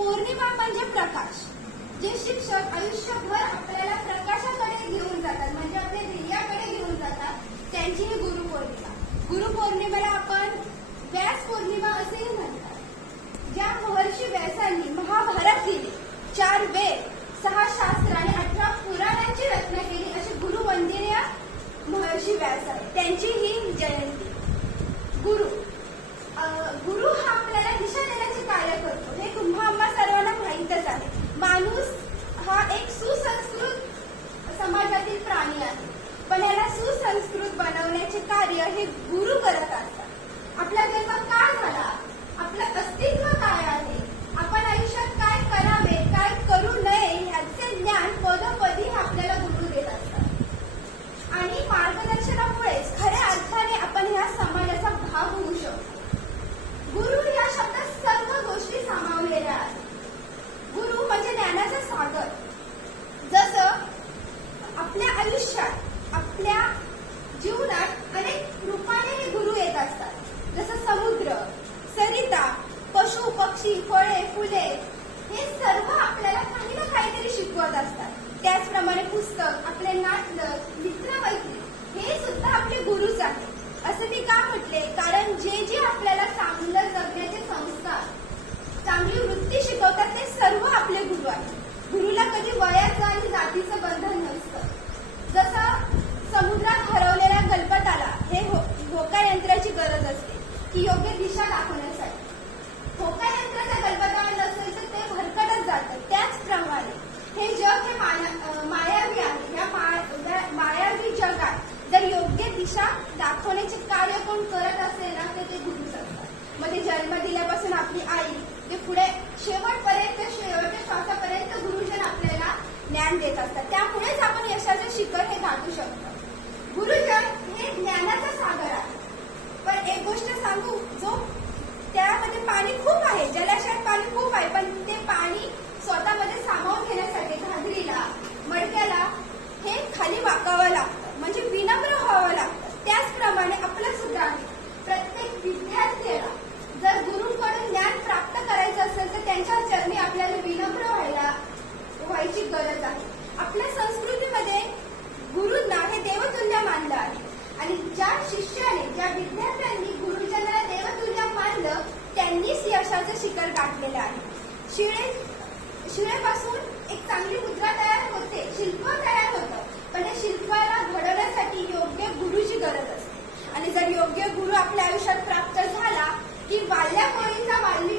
पौर्णिमा म्हणजे प्रकाश. जे शिक्षक आयुष्यभर आपल्याला प्रकाशाकडे घेऊन जातात, म्हणजे आपल्या ध्येयाकडे घेऊन जातात, त्यांची ही गुरुपौर्णिमा. गुरुपौर्णिमेला आपण व्यास पौर्णिमा असेही म्हणतात. ज्या महर्षी व्यासांनी महाभारत लिहिले, 4 वेद, 6 शास्त्र आणि 18 पुराणांची रचना केली, अशी गुरुवंदनीय महर्षी व्यास आहेत. त्यांची ही जयंती. गुरु हा आपल्याला दिशा देण्याचे कार्य करतो. हे तुम्हा आम्हा सर्वांना माहीतच आहे. माणूस हा एक सुसंस्कृत समाजातील प्राणी आहे, पण याला सुसंस्कृत बनवण्याचे कार्य हे गुरु करत असतात. आपला जन्म का झाला, आपलं अस्तित्व काय आहे, आपण आयुष्यात काय करावे, काय करू नये याचे ज्ञान पदोपदी आपल्याला गुरु देत असतात. आणि मार्गदर्शनामुळेच खऱ्या अर्थाने आपण ह्या समाजाचा भाग होऊ शकतो. गुरु या शब्दात सर्व गोष्टी सामावलेल्या आहेत. गुरु म्हणजे ज्ञानाचा सागर. जसं आपल्या आयुष्यात, आपल्या जीवनात अनेक रूपाने हे गुरु येत असतात. जसं समुद्र, सरिता, पशु, पक्षी, फळे, फुले हे सर्व आपल्याला काही ना काहीतरी शिकवत असतात. त्याचप्रमाणे पुस्तक, आपले नातलग, मित्रमैत्री हे सुद्धा आपले गुरुच आहेत. असं मी का म्हटले, कारण जे जे आपल्याला चांगलं जगण्याचे संस्कार, चांगली वृत्ती शिकवतात ते सर्व आपले गुरु आहेत. गुरुला कधी वयाचं आणि जातीचं बंधन नसतं. जसं समुद्रात हरवलेल्या गलबताला हे होका यंत्राची गरज असते की योग्य दिशा दाखवण्यासाठी. होका यंत्राच्या गलबतावर नसेल तर ते भरकटत जातं. त्याचप्रमाणे हे जग हे मायावी आहे. या मायावी जगात जर योग्य दिशा दाखवण्याचे कार्य कोण करत असेल ना तर ते गुरुच असतात. मग ते जन्म दिल्यापासून आपली आई ते पुढे शेवटपर्यंत, शेवटच्या श्वासापर्यंत गुरुजन आपल्याला ज्ञान देत असतात. त्यामुळेच आपण यशाचे शिखर हे गाठू शकतो. गुरुजन हे ज्ञानाचा सागर आहे. पण एक गोष्ट सांगू, जो त्यामध्ये पाणी खूप आहे, जलाशयात पाणी खूप आहे, पण ते पाणी स्वतःमध्ये सामावून घेण्यासाठी घागरीला, मडक्याला हे खाली वाकावं लागतं, म्हणजे विनम्र व्हावं लागतं. त्याचप्रमाणे आपलं सुद्धा आहे. प्रत्येक विद्यार्थ्याला जर गुरुकडून ज्ञान प्राप्त करायचं असेल तर त्यांच्या चरणी आपल्याला विनम्र व्हायची गरज आहे. आपल्या संस्कृतीमध्ये गुरुंना हे देवतुल्य मानलं आहे. आणि ज्या शिष्याने, ज्या विद्यार्थ्यांनी गुरुजनाला देवतुल्य मानलं त्यांनीच यशाचं शिखर गाठलेलं आहे. शिळेपासून एक चांगली मुद्रा तयार होते, शिल्प तयार होतं, पण त्या शिल्पाला घडवण्यासाठी योग्य गुरुची गरज असते. आणि जर योग्य गुरु आपल्या आयुष्यात प्राप्त झाला की वाल्यापोरीचा वाल्य